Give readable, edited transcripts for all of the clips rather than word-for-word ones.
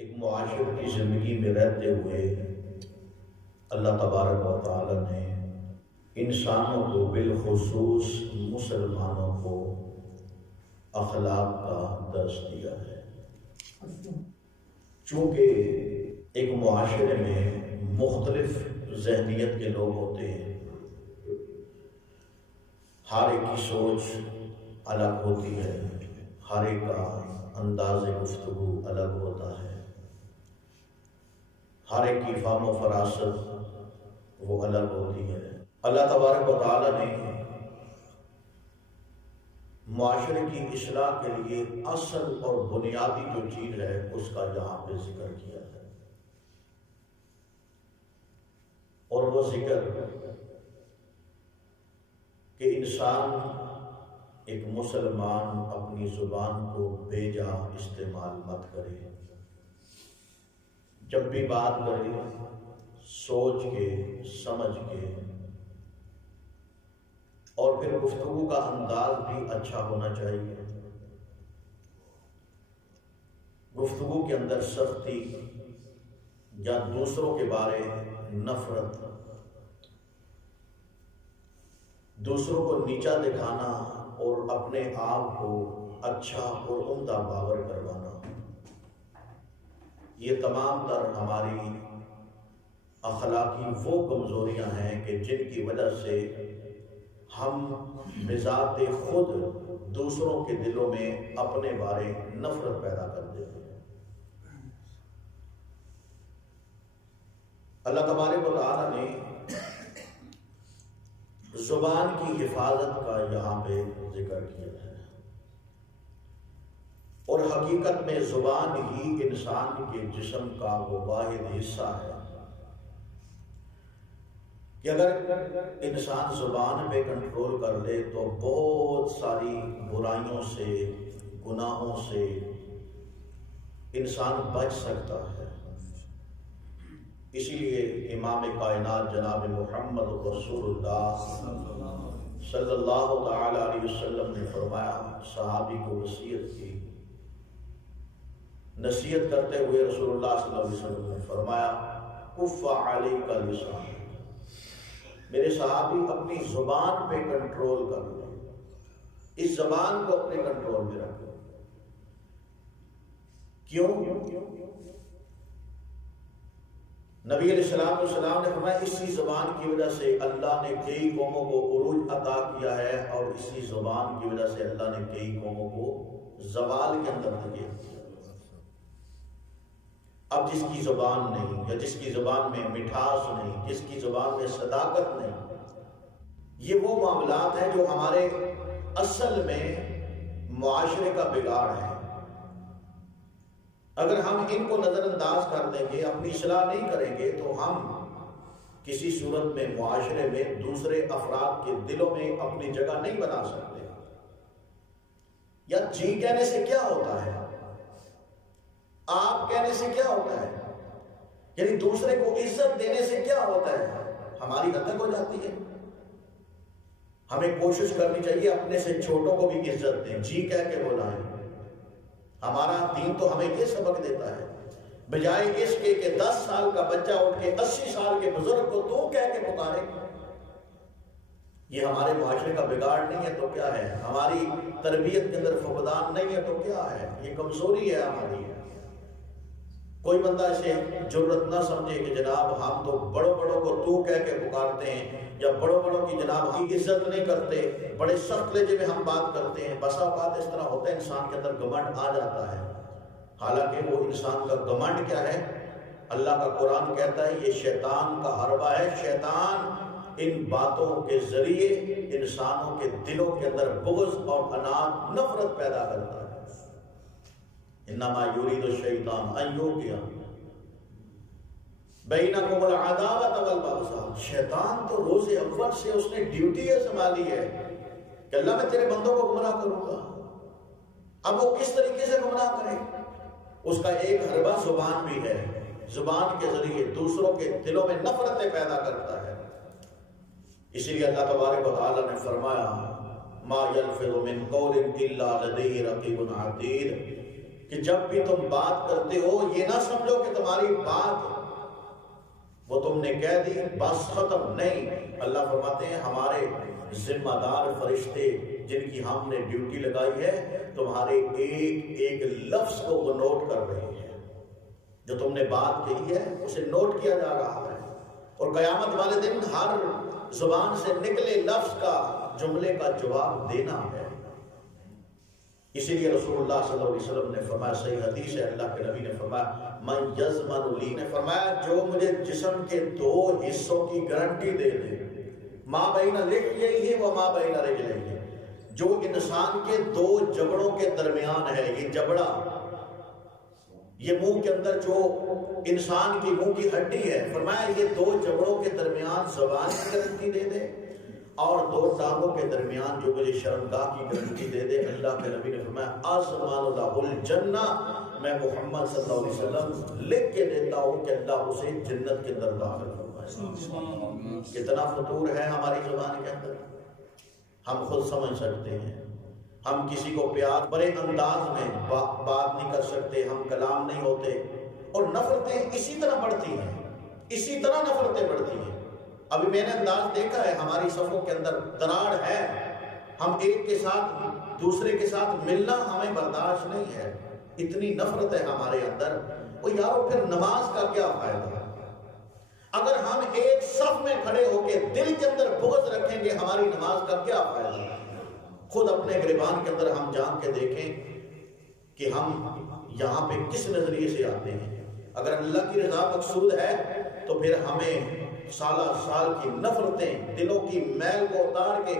ایک معاشر کی زندگی میں رہتے ہوئے اللہ تبارک و تعالی نے انسانوں کو بالخصوص مسلمانوں کو اخلاق کا درس دیا ہے۔ چونکہ ایک معاشرے میں مختلف ذہنیت کے لوگ ہوتے ہیں، ہر ایک کی سوچ الگ ہوتی ہے، ہر ایک کا انداز گفتگو الگ ہوتا ہے، ہر ایک کی فہم و فراست وہ الگ ہوتی ہے۔ اللہ تبارک و تعالی نے معاشرے کی اصلاح کے لیے اصل اور بنیادی جو چیز ہے اس کا یہاں پہ ذکر کیا ہے، اور وہ ذکر کہ انسان ایک مسلمان اپنی زبان کو بے جا استعمال مت کرے، جب بھی بات کرے سوچ کے سمجھ کے، اور پھر گفتگو کا انداز بھی اچھا ہونا چاہیے۔ گفتگو کے اندر سختی یا دوسروں کے بارے نفرت، دوسروں کو نیچا دکھانا اور اپنے آپ کو اچھا اور عمدہ باور کروانا، یہ تمام تر ہماری اخلاقی وہ کمزوریاں ہیں کہ جن کی وجہ سے ہم بذات خود دوسروں کے دلوں میں اپنے بارے نفرت پیدا کر دیتے ہیں۔ اللہ تبارک و تعالی نے زبان کی حفاظت کا یہاں پہ ذکر کیا ہے، اور حقیقت میں زبان ہی انسان کے جسم کا وہ واحد حصہ ہے کہ اگر انسان زبان پہ کنٹرول کر لے تو بہت ساری برائیوں سے، گناہوں سے انسان بچ سکتا ہے۔ اسی لیے امام کائنات جناب محمد رسول اللہ صلی اللہ تعالی علیہ وسلم نے فرمایا، صحابی کو وصیت کی، نصیحت کرتے ہوئے رسول اللہ صلی اللہ علیہ وسلم نے فرمایا، کف علیک لسان، میرے صحابی اپنی زبان پہ کنٹرول کر لیں، اس زبان کو اپنے کنٹرول میں رکھو۔ کیوں؟ نبی علیہ السلام نے فرمایا اسی زبان کی وجہ سے اللہ نے کئی قوموں کو عروج عطا کیا ہے، اور اسی زبان کی وجہ سے اللہ نے کئی قوموں کو زوال کے اندر دھکیل دیا۔ اب جس کی زبان نہیں، یا جس کی زبان میں مٹھاس نہیں، جس کی زبان میں صداقت نہیں، یہ وہ معاملات ہیں جو ہمارے اصل میں معاشرے کا بگاڑ ہے۔ اگر ہم ان کو نظر انداز کر دیں گے، اپنی اصلاح نہیں کریں گے، تو ہم کسی صورت میں معاشرے میں دوسرے افراد کے دلوں میں اپنی جگہ نہیں بنا سکتے۔ یا جی کہنے سے کیا ہوتا ہے، آپ کہنے سے کیا ہوتا ہے، یعنی دوسرے کو عزت دینے سے کیا ہوتا ہے، ہماری حد تک ہو جاتی ہے۔ ہمیں کوشش کرنی چاہیے اپنے سے چھوٹوں کو بھی عزت دیں، جی کہہ کے بلائیں۔ ہمارا دین تو ہمیں یہ سبق دیتا ہے، بجائے اس کے کہ 10 سال کا بچہ اٹھ کے 80 سال کے بزرگ کو تو کہہ کے پکارے۔ یہ ہمارے معاشرے کا بگاڑ نہیں ہے تو کیا ہے، ہماری تربیت کے اندر فقدان نہیں ہے تو کیا ہے، یہ کمزوری ہے ہماری۔ کوئی بندہ اسے جرت نہ سمجھے کہ جناب ہم تو بڑوں بڑوں کو تو کہہ کے پکارتے ہیں، یا بڑوں بڑوں کی جناب ہم عزت نہیں کرتے، بڑے سخت لہجے میں ہم بات کرتے ہیں۔ بسا اوقات اس طرح ہوتا ہے، انسان کے اندر گھمنڈ آ جاتا ہے، حالانکہ وہ انسان کا گھمنڈ کیا ہے، اللہ کا قرآن کہتا ہے یہ شیطان کا حربہ ہے۔ شیطان ان باتوں کے ذریعے انسانوں کے دلوں کے اندر بغض اور اناد، نفرت پیدا کرتا ہے۔ انما یرید الشیطان ان یوقع بینکم العداوۃ والبغضاء، شیطان تو روز اول سے اس نے ڈیوٹی یہ سنبھالی ہے کہ اللہ میں تیرے بندوں کو گمراہ کروں گا۔ اب وہ کس طریقے سے گمراہ کرے، اس کا ایک حربہ زبان بھی ہے، زبان کے ذریعے دوسروں کے دلوں میں نفرتیں پیدا کرتا ہے۔ اسی لیے اللہ تبارک و تعالی نے فرمایا ما یلفظ من قول الا لدیہ رقیب عتید، کہ جب بھی تم بات کرتے ہو یہ نہ سمجھو کہ تمہاری بات وہ تم نے کہہ دی بس ختم، نہیں۔ اللہ فرماتے ہیں ہمارے ذمہ دار فرشتے جن کی ہم نے ڈیوٹی لگائی ہے تمہارے ایک ایک لفظ کو وہ نوٹ کر رہے ہیں، جو تم نے بات کہی ہے اسے نوٹ کیا جا رہا ہے، اور قیامت والے دن ہر زبان سے نکلے لفظ کا جملے کا جواب دینا ہے۔ اسی لیے رسول اللہ صلی اللہ علیہ وسلم نے فرمایا، صحیح حدیث ہے، اللہ کے نبی نے فرمایا من یضمن لی، نے فرمایا جو مجھے جسم کے 2 حصوں کی گارنٹی دے دے، ما بین لحیہ و ما بین رجلیہ، جو انسان کے 2 جبڑوں کے درمیان ہے، یہ جبڑا، یہ منہ کے اندر جو انسان کی منہ کی ہڈی ہے، فرمایا یہ 2 جبڑوں کے درمیان زبان کی گارنٹی دے دے، اور 2 ٹانگوں کے درمیان جو مجھے شرمگاہ کی گارنٹی دے دے، اللہ کے نبی نے فرمایا اضمن لہ الجنہ، میں محمد صلی اللہ علیہ وسلم لکھ کے دیتا ہوں کہ اللہ اسے جنت کے اندر داخل فرمائے۔ کتنا فطور ہے ہماری زبان کے اندر، ہم خود سمجھ سکتے ہیں، ہم کسی کو پیار بڑے انداز میں بات نہیں کر سکتے، ہم کلام نہیں ہوتے، اور نفرتیں اسی طرح بڑھتی ہیں، اسی طرح نفرتیں بڑھتی ہیں۔ ابھی میں نے انداز دیکھا ہے ہماری صفوں کے اندر دراڑ ہے، ہم ایک کے ساتھ دوسرے کے ساتھ ملنا ہمیں برداشت نہیں ہے، اتنی نفرت ہے ہمارے اندر۔ وہ یارو پھر نماز کا کیا فائدہ؟ اگر ہم ایک صف میں کھڑے ہو کے دل کے اندر بغض رکھیں گے ہماری نماز کا کیا فائدہ؟ خود اپنے گریبان کے اندر ہم جان کے دیکھیں کہ ہم یہاں پہ کس نظریے سے آتے ہیں۔ اگر اللہ کی رضا مقصود ہے تو پھر ہمیں سالہ سال کی نفرتیں، دلوں کی میل کو اتار کے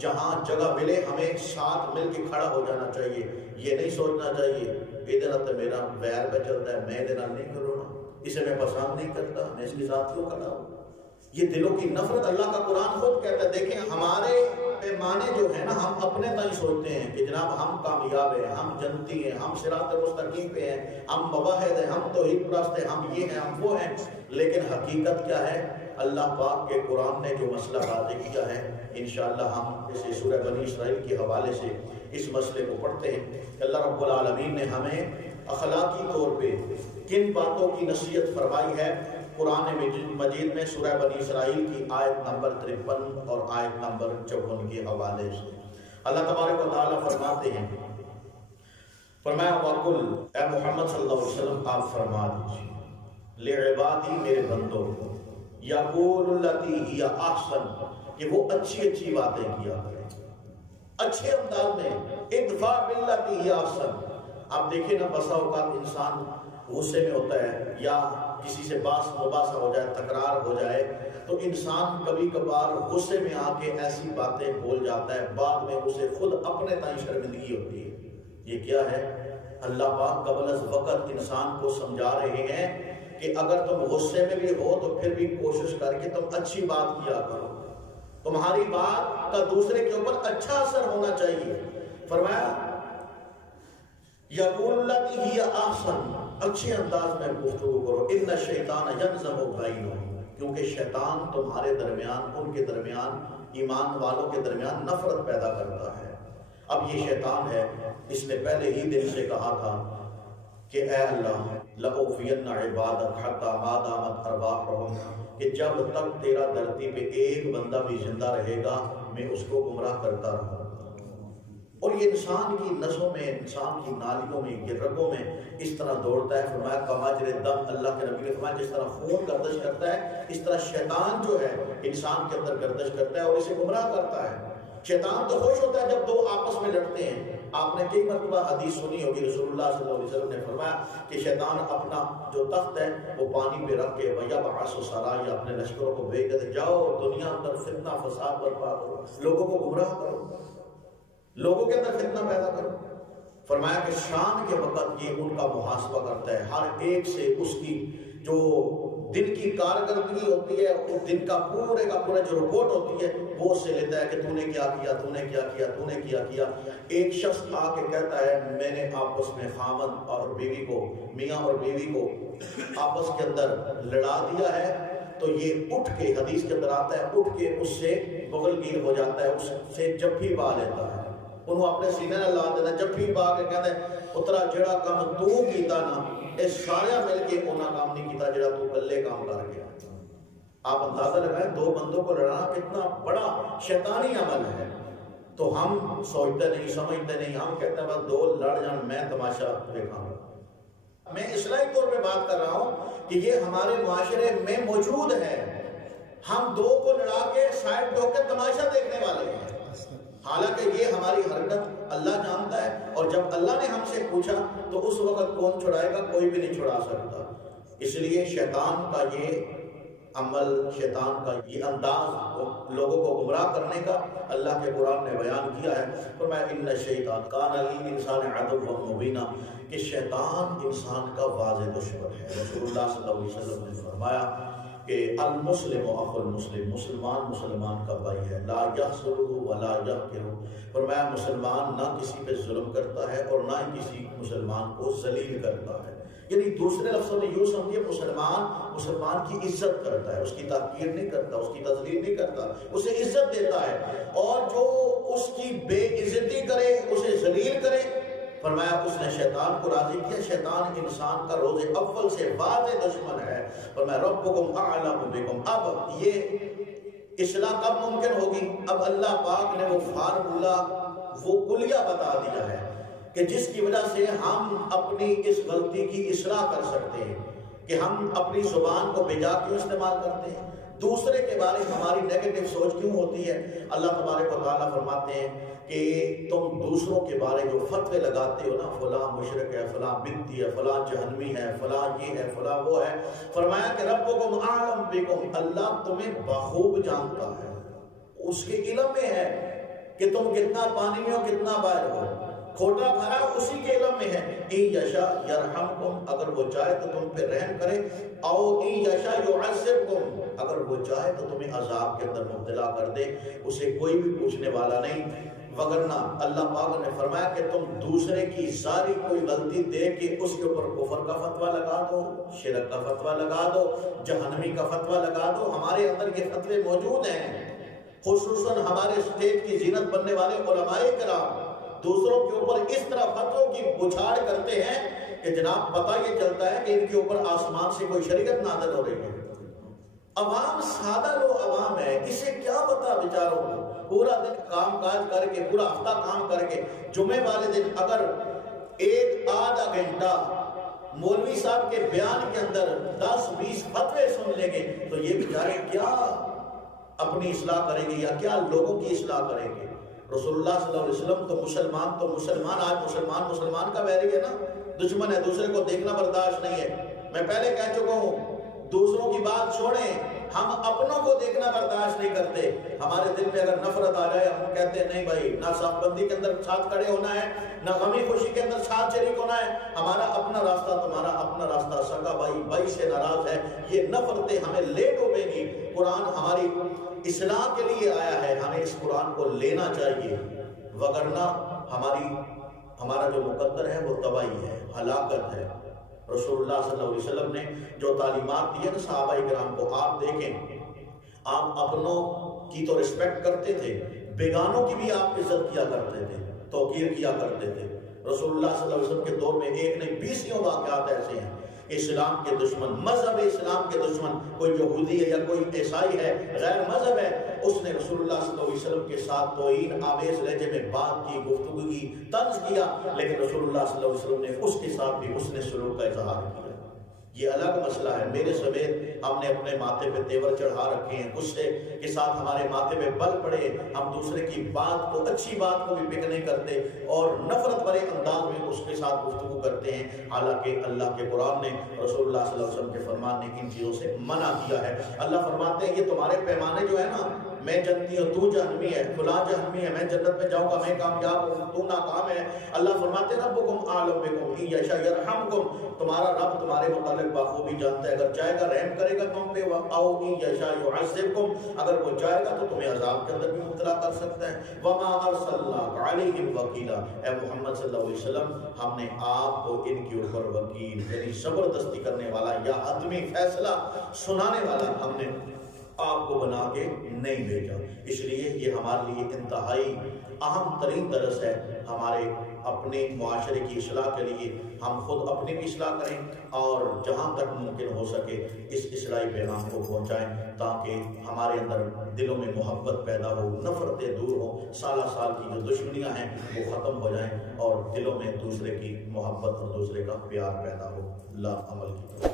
جہاں جگہ ملے ہمیں ساتھ مل کے کھڑا ہو جانا چاہیے۔ یہ نہیں سوچنا چاہیے ادھر تو میرا ویر پہ چلتا ہے، میں ادھر نہیں کروں نا، اسے میں پسند نہیں کرتا، میں اس کے ساتھ کیوں کھڑا ہوں؟ یہ دلوں کی نفرت اللہ کا قرآن خود کہتا ہے۔ دیکھیں ہمارے پیمانے جو ہے نا، ہم اپنے تائیں سوچتے ہیں کہ جناب ہم کامیاب ہیں، ہم جنتی ہیں، ہم صراط مستقیم پہ ہیں، ہم موحد ہیں، ہم توحید پرست ہیں، ہم یہ ہیں، ہم وہ ہیں، لیکن حقیقت کیا ہے؟ اللہ پاک کے قرآن نے جو مسئلہ واضح کیا ہے، انشاءاللہ ہم اسے سورہ بنی اسرائیل کے حوالے سے اس مسئلے کو پڑھتے ہیں کہ اللہ رب العالمین نے ہمیں اخلاقی طور پہ کن باتوں کی نصیحت فرمائی ہے۔ قرآن مجید میں سورہ بنی اسرائیل کی آیت نمبر 53 اور آیت نمبر 54 کے حوالے سے اللہ تبارک و تعالیٰ فرماتے ہیں، فرمایا وَقُلْ، اے محمد صلی اللہ علیہ وسلم آپ فرما دیجیے، لِعِبَادِی، میرے بندوں کو، یَقُولُ الَّتِی ہِیَ اَحْسَنُ، کہ وہ اچھی اچھی باتیں کیا کریں، اچھے انداز میں، اِدْفَعْ بِالَّتِی ہِیَ اَحْسَنُ۔ آپ دیکھیں نا، بسا اوقات انسان غصے میں ہوتا ہے یا کسی سے باس مباحثہ ہو جائے، تکرار ہو جائے، تو انسان کبھی کبھار غصے میں آ کے ایسی باتیں بول جاتا ہے، بعد میں اسے خود اپنے تائیں شرمندگی ہوتی ہے۔ یہ کیا ہے؟ اللہ پاک قبل از وقت انسان کو سمجھا رہے ہیں کہ اگر تم غصے میں بھی ہو تو پھر بھی کوشش کر کے تم اچھی بات کیا کرو، تمہاری بات کا دوسرے کے اوپر اچھا اثر ہونا چاہیے۔ فرمایا یقول الذی ہی احسن، اچھے انداز میں گفتگو کرو، ان الشیطان ینزغ بینہم، کیونکہ شیطان تمہارے درمیان، ان کے درمیان، ایمان والوں کے درمیان نفرت پیدا کرتا ہے۔ اب یہ شیطان ہے، اس نے پہلے ہی دل سے کہا تھا کہ اے اللہ لأغوین عبادک حتی ما دامت ارواحہم، کہ جب تک تیرا دھرتی پہ ایک بندہ بھی زندہ رہے گا میں اس کو گمراہ کرتا رہوں۔ اور یہ انسان کی نسوں میں، انسان کی نالیوں میں، یہ رگوں میں اس طرح دوڑتا ہے۔ فرمایا کماجر دم، اللہ کے نبی نے فرمایا جس طرح خون گردش کرتا ہے اس طرح شیطان جو ہے انسان کے اندر گردش کرتا ہے اور اسے گمراہ کرتا ہے۔ شیطان تو خوش ہوتا ہے جب دو آپس میں لڑتے ہیں۔ آپ نے کئی مرتبہ حدیث سنی ہوگی، رسول اللہ صلی اللہ علیہ وسلم نے فرمایا کہ شیطان اپنا جو تخت ہے وہ پانی پہ رکھ کے وَيَبْعَثُ سَرَایَ، اپنے لشکروں کو بھیج دیتے، جاؤ دنیا اندر فتنہ فساد برپا کرو، لوگوں کو گمراہ کرو، لوگوں کے اندر فتنہ پیدا کرو۔ فرمایا کہ شام کے وقت یہ ان کا محاسبہ کرتا ہے، ہر ایک سے اس کی جو دن کی کارکردگی ہوتی ہے، اس دن کا پورا جو رپورٹ ہوتی ہے وہ اس سے لیتا ہے کہ تو نے کیا کیا، تو نے کیا کیا، تو نے کیا کیا۔ ایک شخص آ کے کہتا ہے میں نے آپس میں خامد اور بیوی کو، میاں اور بیوی کو آپس کے اندر لڑا دیا ہے، تو یہ اٹھ کے، حدیث کے اندر آتا ہے، اٹھ کے اس سے بغل گیر ہو جاتا ہے، اس سے جب بھی با لیتا ہے۔ انہوں اپنے سینے نہ لا دینا، جفی پا کے کہتے ہیں اترا جڑا کام تو کیتا نا اے سارے مل کے انہاں کام نہیں کیتا جڑا تو کلے کام کر گیا۔ آپ اندازہ لگائیں دو بندوں کو لڑانا کتنا بڑا شیطانی عمل ہے، تو ہم سوچتے نہیں سمجھتے نہیں، ہم کہتے ہیں بس دو لڑ جان میں تماشا دیکھاں گا۔ میں اصلاحی طور پہ بات کر رہا ہوں کہ یہ ہمارے معاشرے میں موجود ہے، ہم دو کو لڑا کے سائڈ ہو کے تماشا دیکھنے والے ہیں، حالانکہ یہ ہماری حرکت اللہ جانتا ہے، اور جب اللہ نے ہم سے پوچھا تو اس وقت کون چھڑائے گا؟ کوئی بھی نہیں چھڑا سکتا۔ اس لیے شیطان کا یہ عمل، شیطان کا یہ انداز لوگوں کو گمراہ کرنے کا اللہ کے قرآن نے بیان کیا ہے، فرمایا ان الشیطان کان للانسان عدوا مبینا، کہ شیطان انسان کا واضح دشمن ہے۔ رسول اللہ صلی اللہ علیہ وسلم نے فرمایا کہ المسلم اخو المسلم، مسلمان مسلمان کا بھائی ہے، لا یحسدہ ولا یحقرہ، فرمایا مسلمان نہ کسی پہ ظلم کرتا ہے اور نہ کسی مسلمان کو ذلیل کرتا ہے، یعنی دوسرے لفظوں میں یوں سمجھیے مسلمان کی عزت کرتا ہے، اس کی تحقیر نہیں کرتا، اس کی تذلیل نہیں کرتا، اسے عزت دیتا ہے، اور جو اس کی بے عزتی کرے، اسے ذلیل کرے، فرمایا اس نے شیطان کو راضی کیا۔ شیطان انسان کا روز اول سے واضح دشمن ہے، فرمایا ربکم اعلم بکم۔ اب یہ اصلاح کب ممکن ہوگی؟ اب اللہ پاک نے وہ فارمولہ، وہ کلیہ بتا دیا ہے کہ جس کی وجہ سے ہم اپنی اس غلطی کی اصلاح کر سکتے ہیں، کہ ہم اپنی زبان کو بجا کیوں استعمال کرتے ہیں، دوسرے کے بارے میں ہماری نیگیٹو سوچ کیوں ہوتی ہے۔ اللہ تبارک و تعالیٰ فرماتے ہیں کہ تم دوسروں کے بارے جو فتوے لگاتے ہو نا، فلاں مشرک ہے، فلاں بدعتی ہے، فلاں جہنمی ہے، فلاں یہ ہے، فلاں وہ ہے، فرمایا کہ ربکم اعلم بکم، اللہ تمہیں بخوب جانتا ہے، اس کے علم میں ہے کہ تم کتنا پانی میں ہو، کتنا باہر ہو، کھوٹا کھرا اسی کے علم میں ہے۔ ان یشاء یرحمکم، اگر وہ چاہے تو تم پہ رحم کرے، او ان یشاء یعذبکم، اگر وہ چاہے تو تمہیں عذاب کے اندر مبتلا کر دے، اسے کوئی بھی پوچھنے والا نہیں۔ وگرنہ اللہ پاک نے فرمایا کہ تم دوسرے کی ظاہری کوئی غلطی دیکھ کے اس کے اوپر کفر کا فتویٰ لگا دو، شرک کا فتویٰ لگا دو، جہنمی کا فتویٰ لگا دو۔ ہمارے اندر یہ فتوے موجود ہیں، خصوصاً ہمارے اسٹیج کی زینت بننے والے علماء کرام دوسروں کے اوپر اس طرح فتووں کی بچھاڑ کرتے ہیں کہ جناب پتہ یہ چلتا ہے کہ ان کے اوپر آسمان سے کوئی شریعت نازل ہو رہی ہے۔ عوام سادہ لوگ عوام ہے، اسے کیا پتا بیچاروں کو، پورا دن کام کاج کر کے، پورا ہفتہ کام کر کے، جمعے والے دن اگر ایک آدھا گھنٹہ مولوی صاحب کے بیان کے اندر 10-20 فتوے سن لیں گے تو یہ بیچارے کیا اپنی اصلاح کریں گے یا کیا لوگوں کی اصلاح کریں گے؟ رسول اللہ صلی اللہ علیہ وسلم تو مسلمان آج مسلمان کا ویری ہے نا، دشمن ہے، دوسرے کو دیکھنا برداشت نہیں ہے۔ میں پہلے کہہ چکا ہوں دوسروں کی بات چھوڑیں، ہم اپنوں کو دیکھنا برداشت نہیں کرتے۔ ہمارے دل میں اگر نفرت آ جائے ہم کہتے ہیں نہیں بھائی، نہ صاف بندی کے اندر ساتھ کھڑے ہونا ہے، نہ غمی خوشی کے اندر ساتھ شریک ہونا ہے، ہمارا اپنا راستہ تمہارا اپنا راستہ، سگا بھائی سے ناراض ہے، یہ نفرتیں ہمیں لے ڈوبیں گی۔ قرآن ہماری اصلاح کے لیے آیا ہے، ہمیں اس قرآن کو لینا چاہیے، وگرنہ ہمارا جو مقدر ہے وہ تباہی ہے، ہلاکت ہے۔ رسول اللہ صلی اللہ علیہ وسلم نے جو تعلیمات دی ہیں صحابہ کرام کو، آپ دیکھیں، آپ اپنوں کی تو رسپیکٹ کرتے تھے، بیگانوں کی بھی آپ عزت کیا کرتے تھے، توقیر کیا کرتے تھے۔ رسول اللہ صلی اللہ علیہ وسلم کے دور میں ایک نہیں 20 واقعات ایسے ہیں، اسلام کے دشمن، مذہب اسلام کے دشمن، کوئی یہودی ہے یا کوئی عیسائی ہے، غیر مذہب ہے، اس نے رسول اللہ صلی اللہ علیہ وسلم کے ساتھ توہین آمیز لہجے میں بات کی، گفتگو کی، طنز کیا، لیکن رسول اللہ صلی اللہ علیہ وسلم نے اس کے ساتھ بھی اس نے سلوک کا اظہار کیا۔ یہ الگ مسئلہ ہے، میرے سمیت ہم نے اپنے ماتھے پہ تیور چڑھا رکھے ہیں، غصے کے ساتھ ہمارے ماتھے پہ بل پڑے، ہم دوسرے کی بات کو، اچھی بات کو بھی پک نہیں کرتے اور نفرت بھرے انداز میں اس کے ساتھ گفتگو کرتے ہیں، حالانکہ اللہ کے قرآن نے، رسول اللہ صلی اللہ علیہ وسلم کے فرمان نے ان چیزوں سے منع کیا ہے۔ اللہ فرماتے ہیں یہ تمہارے پیمانے جو ہے نا، میں جنتی ہوں تو جہنمی ہے، فلاں جہنمی ہے، میں جنت میں جاؤں گا میں کامیاب ہوں تو ناکام ہے۔ اللہ فرماتے ہیں ربکم اعلم بکم ان یشاء یرحمکم، تمہارا رب تمہارے متعلق بخوبی جانتا ہے، اگر چاہے گا رحم کرے گا تم پہ، او ان یشاء یعذبکم، اگر وہ چاہے گا تو تمہیں عذاب کے اندر بھی مبتلا کر سکتا ہے۔ وما ارسلناک علیہم وکیلا، اے محمد صلی اللہ علیہ وسلم ہم نے آپ کو ان کے اوپر وکیل، یعنی زبردستی کرنے والا یا حتمی فیصلہ سنانے والا ہم نے آپ کو بنا کے نہیں بھیجا۔ اس لیے یہ ہمارے لیے انتہائی اہم ترین درس ہے، ہمارے اپنے معاشرے کی اصلاح کے لیے ہم خود اپنی بھی اصلاح کریں اور جہاں تک ممکن ہو سکے اس اصلاحی پیغام کو پہنچائیں، تاکہ ہمارے اندر دلوں میں محبت پیدا ہو، نفرتیں دور ہوں، سالہ سال کی جو دشمنیاں ہیں وہ ختم ہو جائیں اور دلوں میں دوسرے کی محبت اور دوسرے کا پیار پیدا ہو۔ اللہ عمل کی